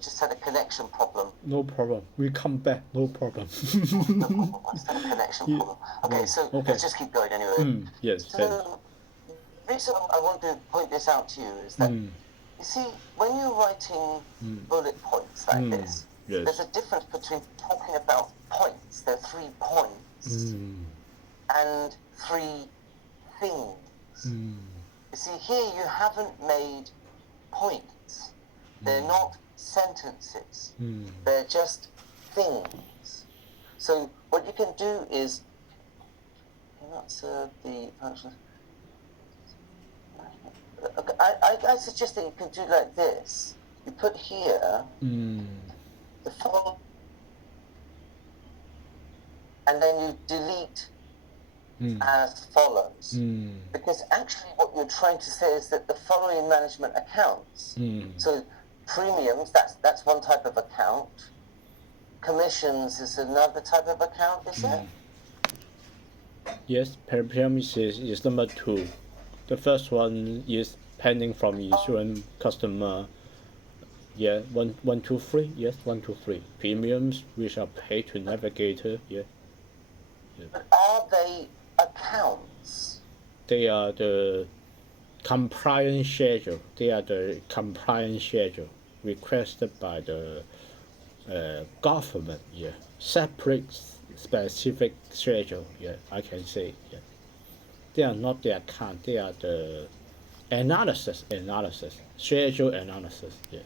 just had a connection problem. No problem. We come back. No problem. No problem. I just had a connection problem. Okay, so Okay. let's just keep going anyway. Yes. So the reason I want to point this out to you is that, you see, when you're writing bullet points like this, Yes. there's a difference between talking about points, there are 3 points, and 3 things. You see, here you haven't made points. They're not sentences. They're just things. So what you can do is not serve the function. Okay, I suggest that you can do like this. You put here the following, and then you delete as follows. Because actually what you're trying to say is that the following management accounts. So premiums, that's one type of account. Commissions is another type of account, is it? Yes, premiums is number 2. The first one is pending from insurance customer. Yeah, 1, 2, 3. Yes, 1, 2, 3. Premiums which are paid to navigator. Yeah. But are they accounts? They are the compliance schedule. They are the compliance schedule requested by the government. Yeah, separate specific schedule. Yeah, I can say. Yeah, they are not the account. They are the analysis, schedule analysis. Yeah.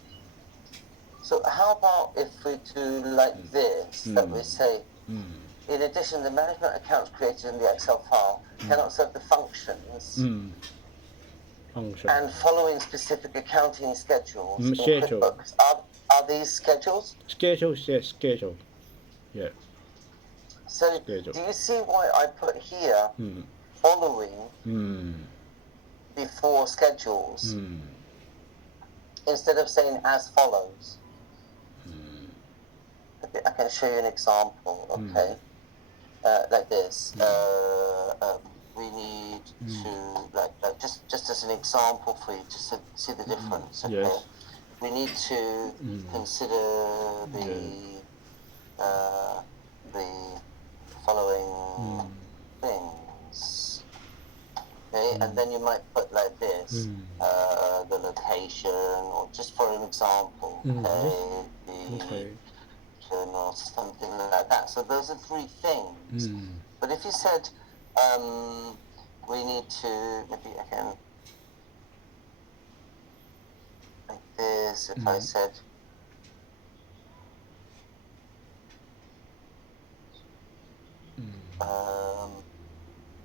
So how about if we do like this, that we say, in addition, the management accounts created in the Excel file cannot serve the functions and following specific accounting schedules in Schedule. QuickBooks. Are these schedules? Schedules, yes, schedule. Yeah. So Schedule. do you see why I put here following before schedules instead of saying as follows? I can show you an example, okay? Like this. We need to, like just as an example for you, just to see the difference, okay? Yes. We need to consider the following things, okay? And then you might put like this, the location, or just for an example, okay? Or something like that. So those are 3 things. But if you said we need to, maybe I can like this. If I said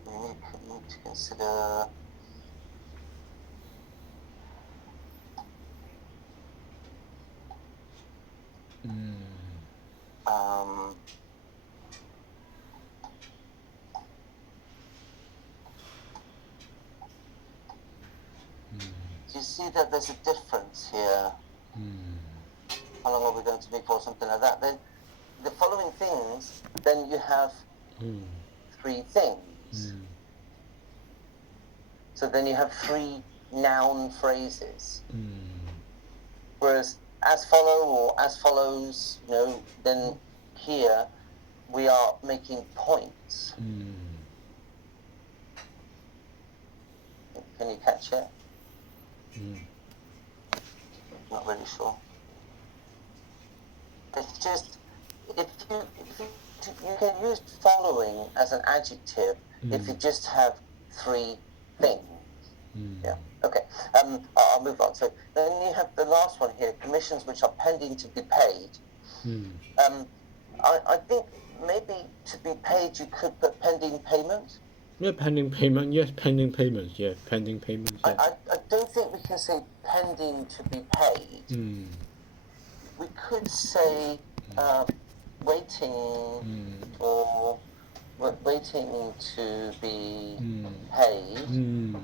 we need to consider do you see that there's a difference here? How long are we going to be for? Something like that. Then the following things, then you have 3 things. So then you have 3 noun phrases. Whereas as follow or as follows, then here we are making points. Can you catch it? Not really sure. It's just, if you can use following as an adjective if you just have 3 things. Yeah. Okay. I'll move on. So then you have the last one here: commissions which are pending to be paid. I think maybe to be paid you could put pending payment. Yeah, pending payment. Yes, pending payments. Yeah, pending payments. Yeah. I don't think we can say pending to be paid. We could say waiting or waiting to be paid.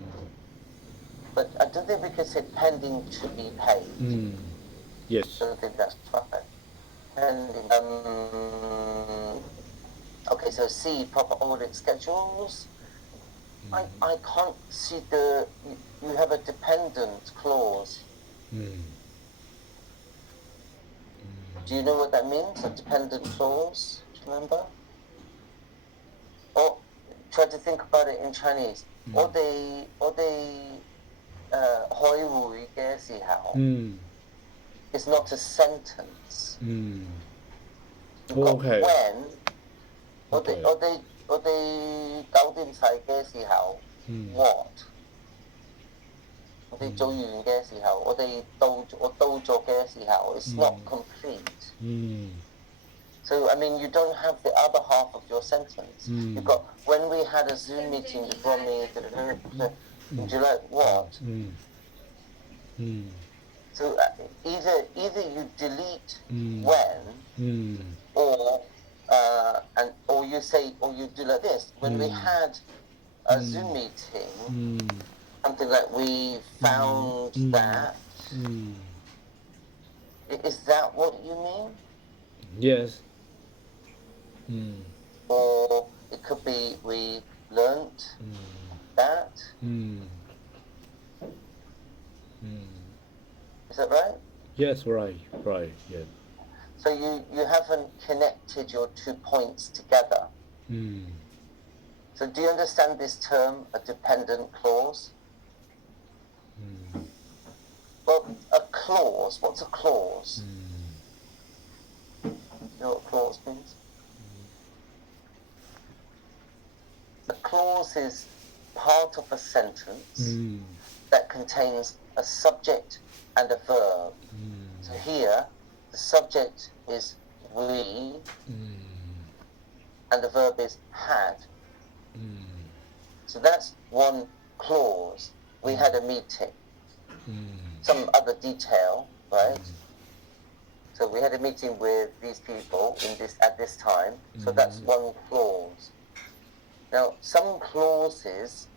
But I don't think we could say pending to be paid. Yes. I don't think that's right. Pending. Okay, so C, proper audit schedules. I can't see you have a dependent clause. Do you know what that means? A dependent clause? Do you remember? Or try to think about it in Chinese. 我哋開會嘅時候 is not a sentence. You've got Okay. when ，OK，我哋9點嘅時候 what 我哋做完嘅時候我到咗嘅時候 it's not complete. So, I mean, you don't have the other half of your sentence. You've got, when we had a Zoom meeting with Romy, would you like what? So, either you delete when, or you say, or you do like this. When we had a Zoom meeting, something like we found that. Is that what you mean? Yes. Or it could be we learnt that. Is that right? Yes, right, yeah. So you haven't connected your 2 points together. So do you understand this term, a dependent clause? Well, a clause, what's a clause? You know what a clause means? A clause is part of a sentence that contains a subject and a verb. So here, the subject is we, and the verb is had. So that's one clause. We had a meeting. Some other detail, right? So we had a meeting with these people at this time. So that's one clause. Now, some clauses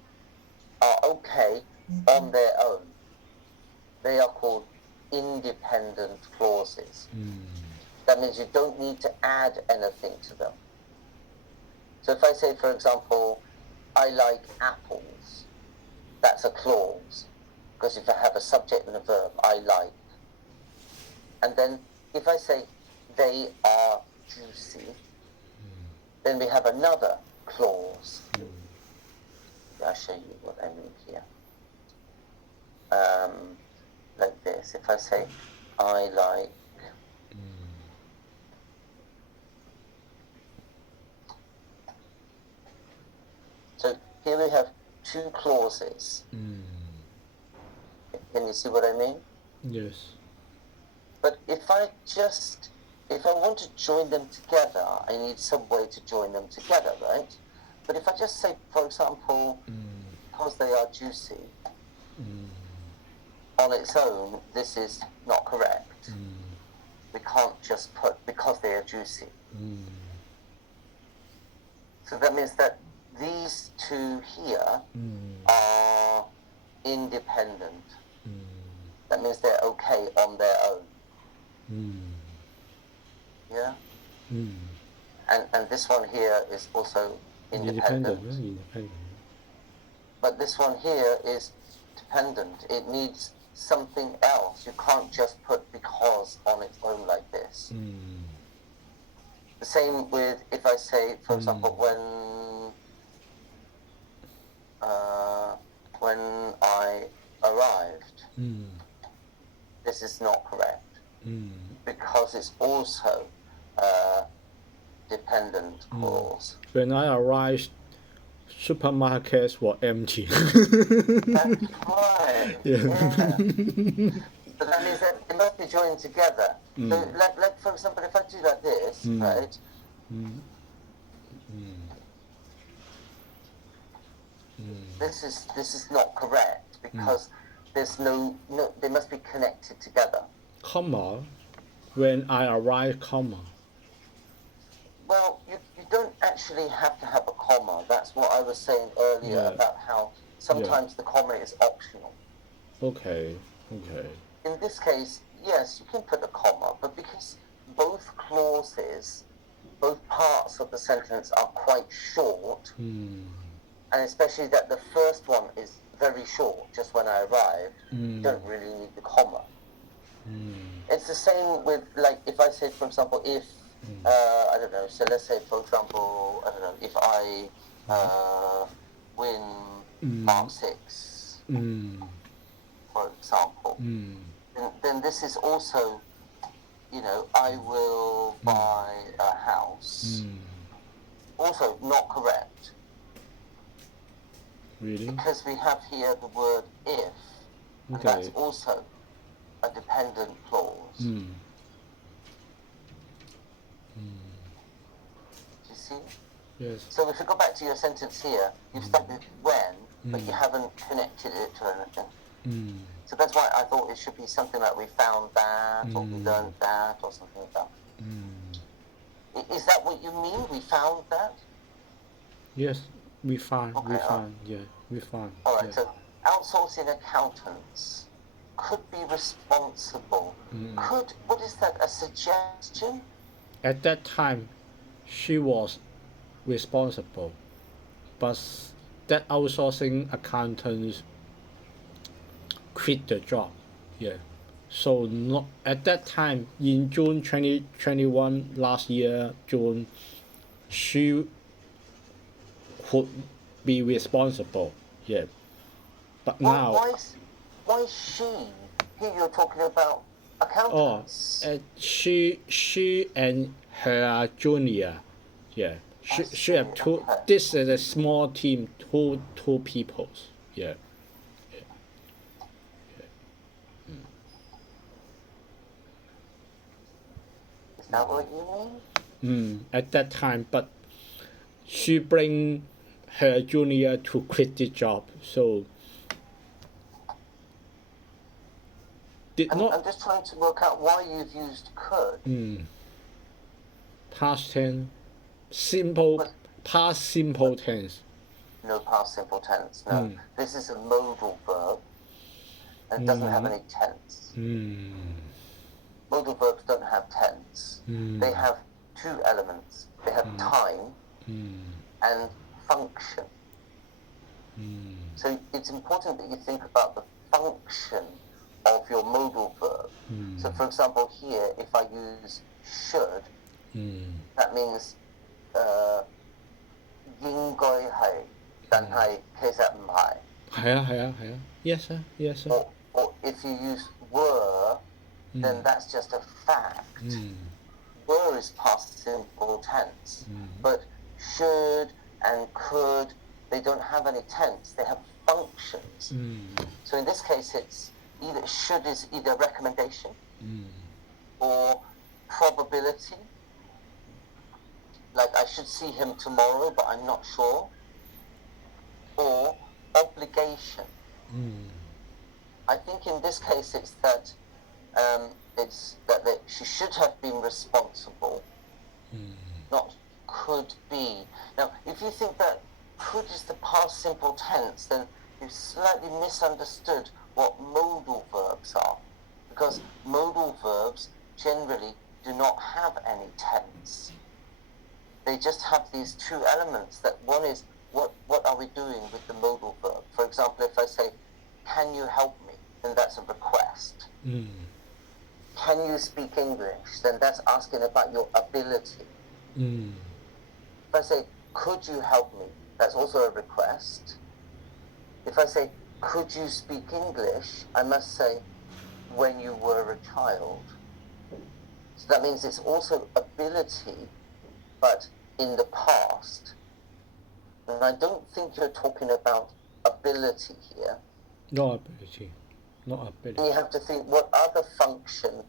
are okay on their own. They are called independent clauses. That means you don't need to add anything to them. So if I say, for example, I like apples, that's a clause. Because if I have a subject and a verb, I like. And then if I say, they are juicy, then we have another clause. I'll show you what I mean here. Like this. If I say, I like so here we have 2 clauses. Can you see what I mean? Yes. But if I want to join them together, I need some way to join them together, right? But if I just say, for example, because they are juicy, on its own, this is not correct. We can't just put because they are juicy. So that means that these 2 here are independent. That means they're okay on their own. Yeah? And this one here is also independent. Independent. But this one here is dependent. It needs something else. You can't just put because on its own like this. The same with if I say, for example, when I arrived, this is not correct because it's also a dependent clause. When I arrived, supermarkets were empty. That's right. Yeah. So that means that they must be joined together. So, like for example, if I do like this, right? This is not correct because there's no they must be connected together. Comma. When I arrived, comma. Well, you don't actually have to have a comma. That's what I was saying earlier about how sometimes the comma is optional. Okay. In this case, yes, you can put a comma, but because both clauses, both parts of the sentence are quite short, and especially that the first one is very short, just when I arrived, you don't really need the comma. It's the same with, like, if I say, for example, if, I don't know, so let's say, for example, I don't know, if I win Mark 6, for example, then this is also, you know, I will buy a house. Also not correct. Really? Because we have here the word if, and that's also a dependent clause. Do you see? Yes. So if we go back to your sentence here, you've started when, but you haven't connected it to anything. So that's why I thought it should be something like we found that, or we learned that, or something like that. Is that what you mean? We found that? Yes, we found. Okay, we found. Yeah, we found. All right. Yeah. So outsourcing accountants could be responsible. Could, what is that? A suggestion? At that time, she was responsible, but that outsourcing accountants quit the job. Yeah. So not at that time in June 2021 last year June, she could be responsible. Yeah. But now. Why she? Here you're talking about accountants. She and her junior. Yeah. She have two. Okay. This is a small team. Two people. Yeah. Is that what you mean? At that time, but she bring her junior to quit the job. So I'm just trying to work out why you've used could. Past tense, past simple tense. No past simple tense. No, this is a modal verb, and it doesn't have any tense. Modal verbs don't have tense. They have two elements. They have time and function. So it's important that you think about the function of your modal verb. So for example here, if I use should, that means 應該係，但係其實唔係。係啊 Yes sir. Yes sir. Or if you use were, then that's just a fact. Were is past simple tense, but should and could, they don't have any tense, they have functions. So in this case, it's either should is either recommendation or probability. Like I should see him tomorrow, but I'm not sure. Or obligation. I think in this case it's that she should have been responsible, not could be. Now, if you think that could is the past simple tense, then you've slightly misunderstood what modal verbs are, because modal verbs generally do not have any tense. They just have these two elements. That one is what are we doing with the modal verb? For example, if I say, can you help me? Then that's a request. Can you speak English? Then that's asking about your ability. If I say, could you help me? That's also a request. If I say, could you speak English? I must say, when you were a child. So that means it's also ability, but in the past. And I don't think you're talking about ability here. No ability. Not ability. You have to think what other function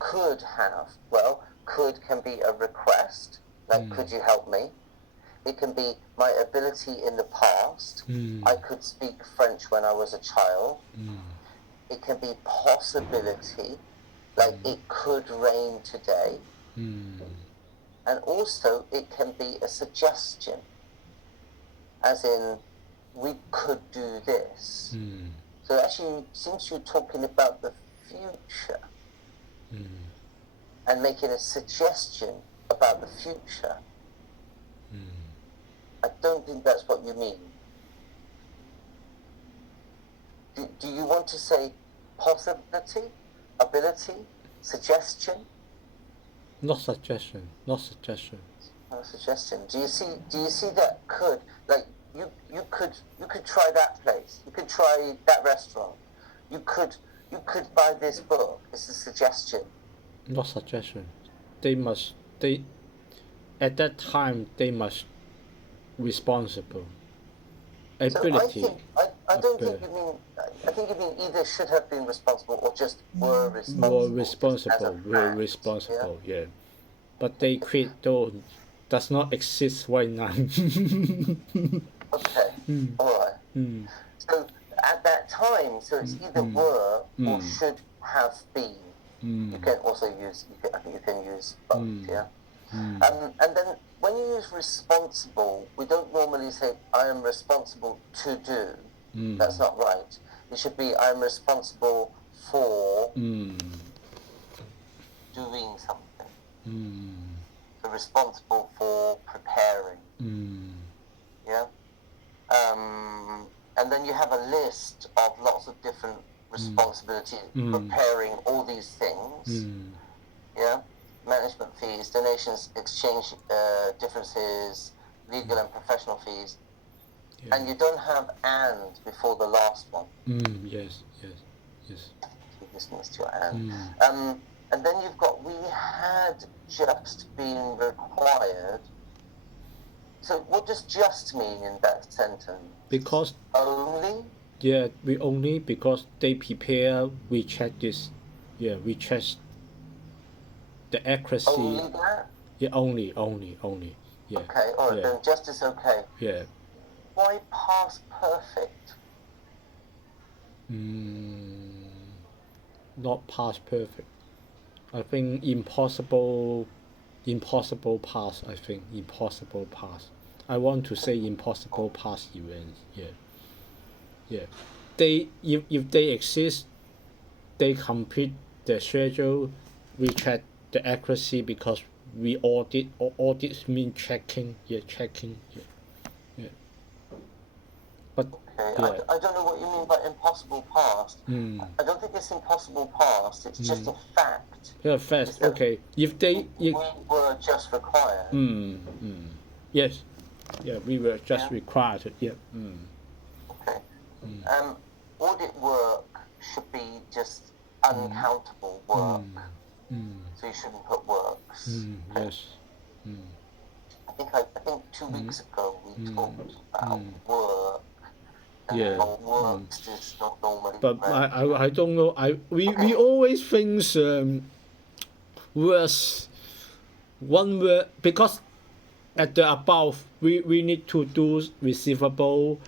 could have. Well, could can be a request, like could you help me? It can be my ability in the past. I could speak French when I was a child. It can be possibility, like it could rain today. And also it can be a suggestion, as in we could do this. So actually, since you're talking about the future and making a suggestion about the future, I don't think that's what you mean. Do you want to say possibility? ability, suggestion. Not suggestion. Not suggestion. No suggestion. Do you see that could, like, you could try that place. You could try that restaurant. You could buy this book. It's a suggestion. Not suggestion. At that time they must responsible. Ability. So I don't think you mean. I think you mean either should have been responsible or just were responsible. Were responsible. Yeah. But they quit though. Does not exist right now. Okay. All right. So at that time, so it's either were or should have been. You can also use. I think you can use both. Yeah. And then when you use responsible, we don't normally say I am responsible to do. That's not right. It should be I am responsible for doing something. So responsible for preparing. Yeah. And then you have a list of lots of different responsibilities, preparing all these things. Yeah. Management fees, donations, exchange differences, legal and professional fees. Yeah. And you don't have "and" before the last one. Yes. This missed your "and." And then you've got we had just been required. So what does just mean in that sentence? Because only? Yeah, we only because they prepare, we check this. Yeah, we check the accuracy. Only that? Yeah, only. Yeah. Okay, alright, then just is okay. Yeah. Why past perfect? Not past perfect. I think impossible past. I think impossible past. I want to say impossible past events. Yeah. They if they exist, they complete the schedule. We check the accuracy because we audit. Or audit means checking. Yeah. But okay, I don't know what you mean by impossible past. I don't think it's impossible past. It's just a fact. Yeah, fact. Okay. If they we were just required. Yes. Yeah, we were just required. Yeah. Okay. Audit work should be just uncountable work. So you shouldn't put works. Okay. Yes. I think 2 weeks ago we talked about work. Yeah. Works is not normally. But I don't know. We always think words one word because at the above we need to do receivable,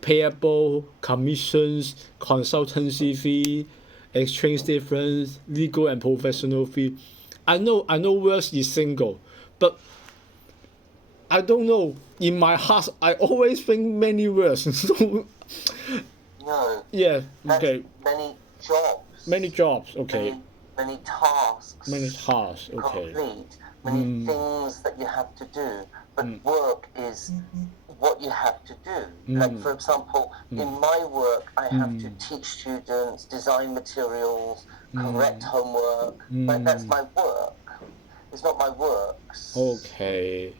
payable, commissions, consultancy fee, exchange difference, legal and professional fee. I know words is single, but I don't know. In my heart, I always think many words. No. Yeah. Okay. Many jobs. Okay. Many tasks. Okay. Complete. Many things that you have to do. But work is what you have to do. Like, for example, in my work, I have to teach students, design materials, correct homework. But that's my work. It's not my works. Okay.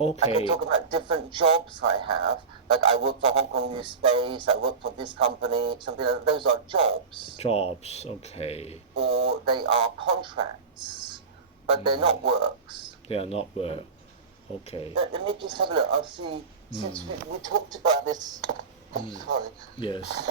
I can talk about different jobs I have. Like I work for Hong Kong New Space, I work for this company, something like that. Those are jobs. Okay. Or they are contracts, but they're not works. They are not work. Okay. Let me just have a look. I'll see, since we talked about this, sorry. Yes.